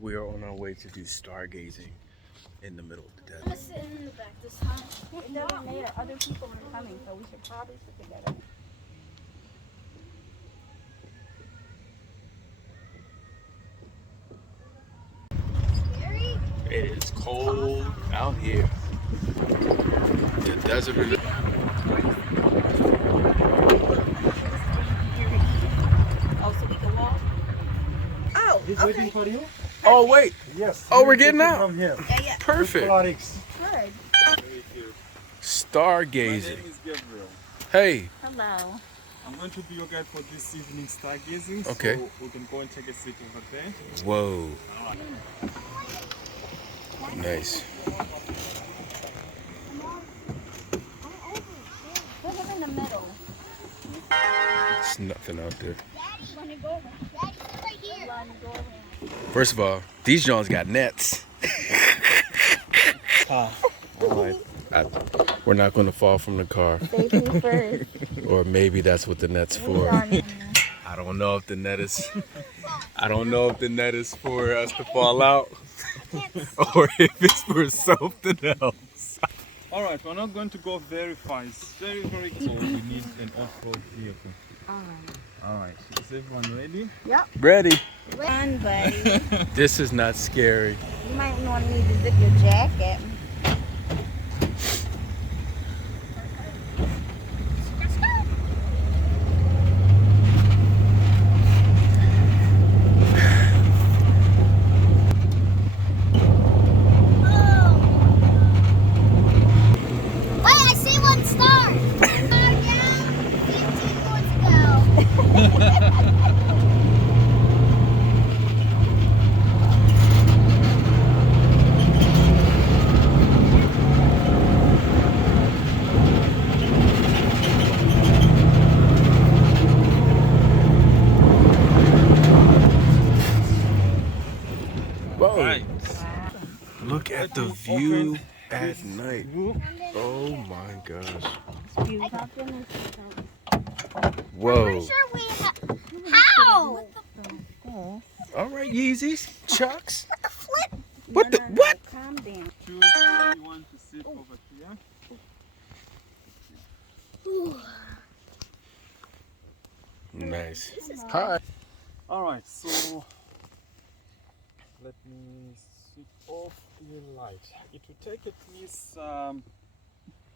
We are on our way to do stargazing in the middle of the I'm desert. gonna sit in the back this time. It doesn't matter. Other people are coming, so we should probably sit together. It is cold out here. The desert is... Oh, so we can walk? Oh, He's waiting for you? Oh, wait. Yes. Oh, we're getting out. From here. Yeah. Perfect. Clarix. Good. Stargazing. My name is Gabriel. Hey. Hello. I'm going to be your guide for this evening stargazing. Okay. So we can go and take a seat over there. Whoa. Nice. Put him in the middle. It's nothing out there. Daddy, wanna go over? Daddy, sit right here. First of all, these Johns got nets. All right. We're not going to fall from the car. Safety first. Or maybe that's what the net's for. I don't know if the net is... I don't know if the net is for us to fall out. Or if it's for something else. All right. We're not going to go very far. It's very, very cold. We need an off-road vehicle. All right. Is everyone ready? Ready. Run, buddy. This is not scary. You might want to need to zip your jacket. Wait, I see one star. Oh, yeah. 15 more to go. Whoa. Right. Look at the view at night. Oh my gosh. Whoa. Sure we How? All right, Yeezys, Chucks. What the flip? What the what? Calm down. Choose where you want to sit over here. Nice. Hi. All right. So let me switch off the light. It will take at least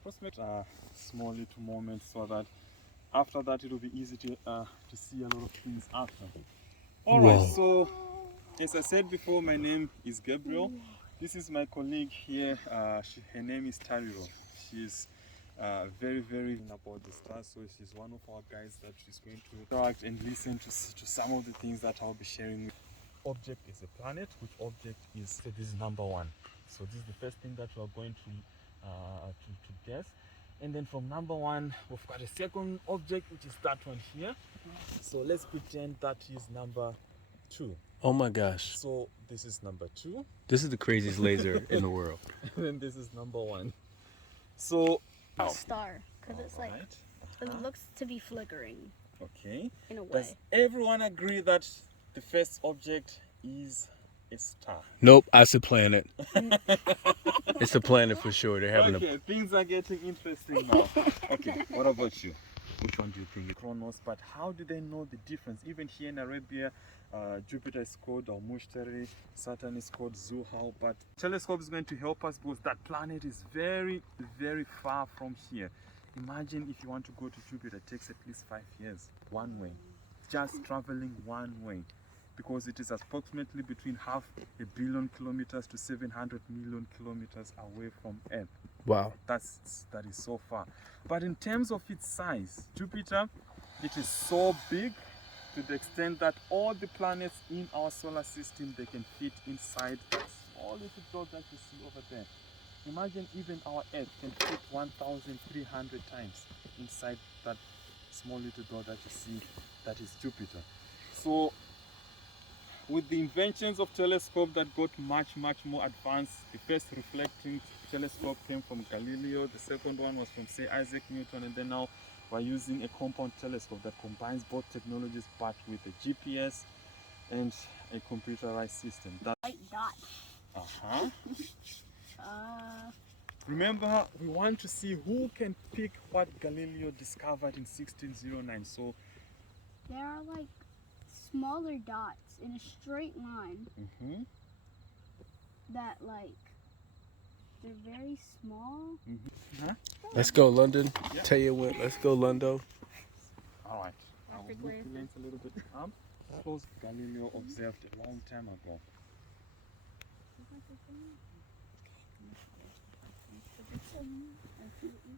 approximately small little moments so that after that it will be easy to see a lot of things after. All right. So as I said before, my name is Gabriel. This is my colleague here. Her name is Tariro. She's very, very about the stars. So she's one of our guys that she's going to interact and listen to some of the things that I'll be sharing with. Object is a planet. Which object is? So this is number one. So this is the first thing that we are going to guess. And then from number one, we've got a second object, which is that one here. So let's pretend that is number two. Oh my gosh. So this is number two. This is the craziest laser in the world. And then this is number one. So Star, because it's like, it looks to be flickering okay. in a way. Does everyone agree that the first object is a star? Nope, that's a planet. It's a planet for sure. They're having Okay, things are getting interesting now. Okay, what about you? Which one do you think? Kronos, but how do they know the difference? Even here in Arabia, Jupiter is called Al-Mushtari, Saturn is called Zuhal, but telescope is going to help us because that planet is very, very far from here. Imagine if you want to go to Jupiter, it takes at least 5 years, one way, just traveling one way, because it is approximately between 500 million kilometers to 700 million kilometers away from Earth. wow. That is so far. But in terms of its size, Jupiter, it is so big to the extent that all the planets in our solar system, they can fit inside that small little dot that you see over there. Imagine even our Earth can fit 1,300 times inside that small little dot that you see, that is Jupiter. So with the inventions of telescope that got much more advanced, the first reflecting telescope came from Galileo, the second one was from Sir Isaac Newton, and then now we're using a compound telescope that combines both technologies, but with the GPS and a computerized system. That White dots. Remember, we want to see who can pick what Galileo discovered in 1609. So There are like smaller dots in a straight line that like they're very small. Let's go, London. Yeah. Tell you what, let's go, Londo. all right, I will move the lens a little bit up. Suppose Galileo observed a long time ago.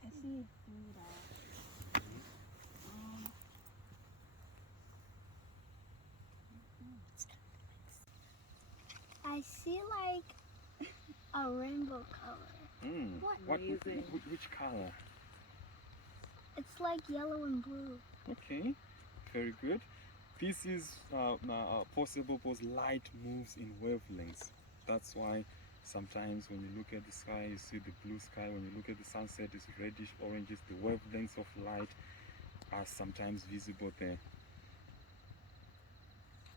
I see three dots. I see like a rainbow color. Which color? It's like yellow and blue. Okay, very good. This is possible because light moves in wavelengths. That's why sometimes when you look at the sky, you see the blue sky. When you look at the sunset, it's reddish, oranges. The wavelengths of light are sometimes visible there.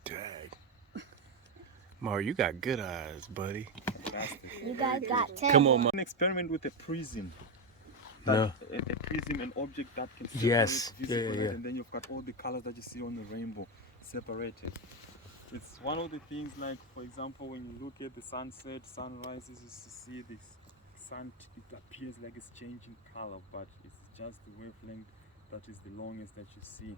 Dang. Mar, you got good eyes, buddy. Fantastic. You guys got 10. Come on, Mar. An experiment with a prism. No. A prism, an object that can separate Yes. visible Yeah, light, yeah. and then you've got all the colors that you see on the rainbow separated. It's one of the things, like for example, when you look at the sunset, sunrises, you see this sun, it appears like it's changing color, but it's just the wavelength that is the longest that you see.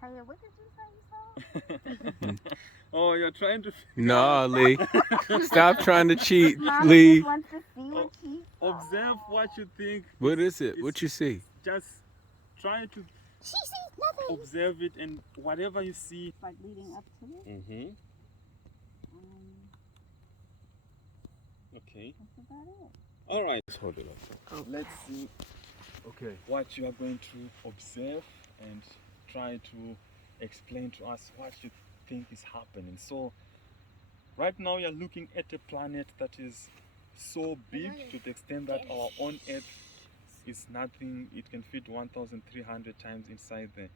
Tyler, what did you say you saw? Oh, you're trying to Nah, Lee. Stop trying to cheat, Mom Lee. just wants to see what she saw. observe what you think. What is it? It's What you see? Just try to She sees nothing. observe it, and whatever you see. Like leading up to it. Okay. That's about it. All right. Let's hold it up. Let's see Okay. what you are going to observe and try to explain to us what you think is happening. So right now you're looking at a planet that is so big to the extent that our own Earth is nothing. It can fit 1,300 times inside there.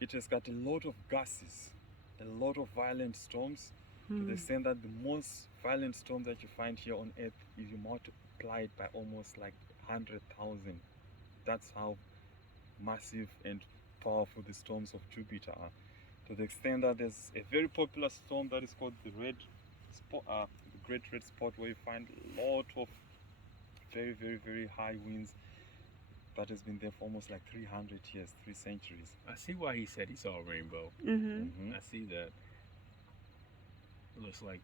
It has got a lot of gases, a lot of violent storms, to the extent that the most violent storm that you find here on Earth, if you multiply it by almost like 100,000, that's how massive and powerful the storms of Jupiter are. To the extent that there's a very popular storm that is called the Red Spot, the Great Red Spot, where you find a lot of very, very, very high winds that has been there for almost like 300 years, 3 centuries. I see why he said he saw a rainbow. Mm-hmm. I see that. It looks like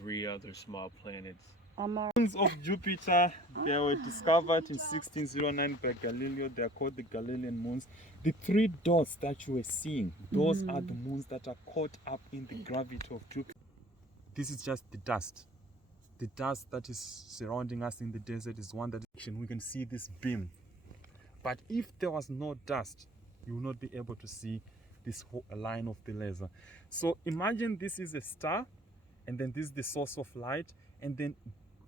3 other small planets. Moons of Jupiter, they were discovered in 1609 by Galileo. They are called the Galilean moons. The 3 dots that you were seeing, those are the moons that are caught up in the gravity of Jupiter. This is just the dust. The dust that is surrounding us in the desert is one that we can see this beam. But if there was no dust, you will not be able to see this whole line of the laser. So imagine this is a star, and then this is the source of light, and then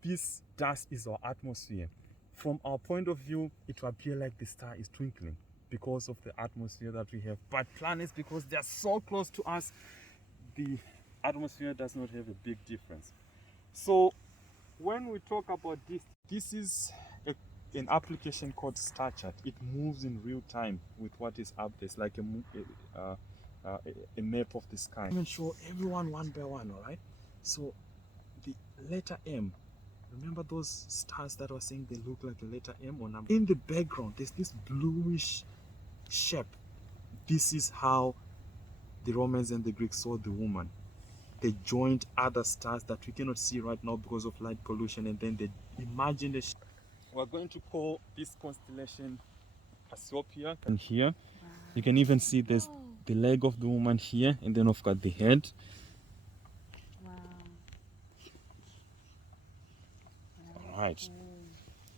this dust is our atmosphere. From our point of view, it will appear like the star is twinkling because of the atmosphere that we have. But planets, because they are so close to us, the atmosphere does not have a big difference. So when we talk about this is an application called Star Chart. It moves in real time with what is up there. It's like a map of the sky. I'm going to show everyone one by one, all right? So the letter M, remember those stars that I was saying they look like a letter M or number? In the background, there's this bluish shape. This is how the Romans and the Greeks saw the woman. They joined other stars that we cannot see right now because of light pollution, and then they imagined a shape. We're going to call this constellation Cassiopeia. And here, you can even see there's the leg of the woman here, and then we've got the head. All right.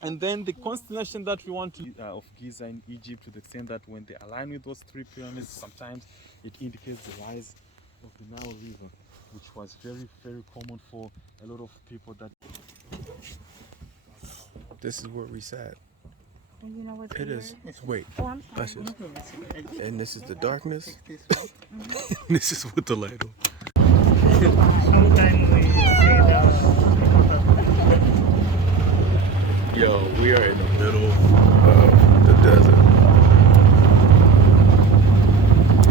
And then the constellation that we want to of Giza in Egypt, to the extent that when they align with those 3 pyramids, sometimes it indicates the rise of the Nile River, which was very, very common for a lot of people. That This is where we sat. And you know what's It is. Wait. Oh, I'm sorry. That's it. And this is the darkness. This is with the light on. Sometimes we see Yo, we are in the middle of the desert.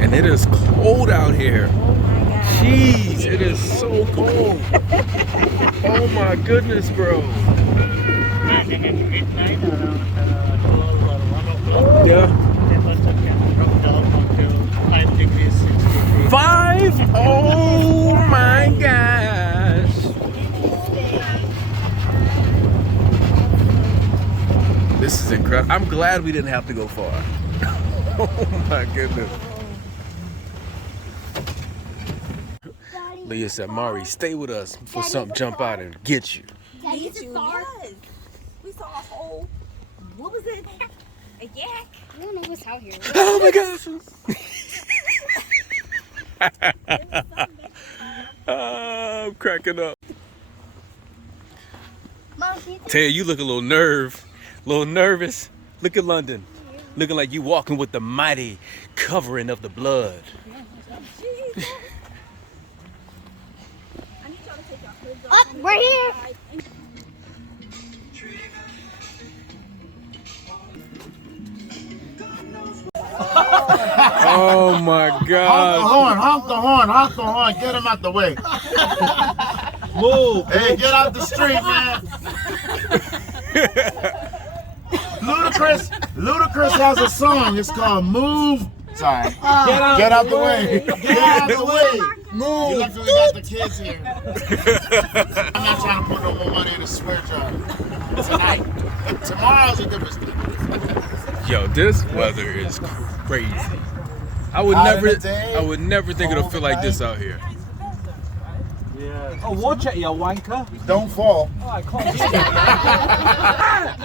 And it is cold out here. Oh my God. Jeez, it is so cold. Oh my goodness, bro. and at midnight around 12 or 1 o'clock, Yeah. temperature can drop down until 5 degrees, 6 degrees. 5? Oh my gosh. This is incredible. I'm glad we didn't have to go far. Oh my goodness. Leah said, Mari, stay with us before something jump out and get you. Did you? Yes. We saw a whole, what was it? A yak? I don't know what's out here. Oh my gosh. I'm cracking up. Mom, Taya, you look a little nervous. Look at London. Looking like you walking with the mighty covering of the blood. I need y'all to take your hoods off. up, we're here. Oh my God. Honk the horn, get him out the way. Move. Hey, get out the street, man. Ludacris has a song. It's called Move. Sorry. Get out the way. Get out the way. Move. You luckily got the kids here. I'm not trying to put no more money in a swear jar tonight. Tomorrow's a different story. Yo, this weather is crazy. I would never think it'll feel like this out here. Yeah. Oh, watch it, you wanker. Don't fall. Oh, I can't see that.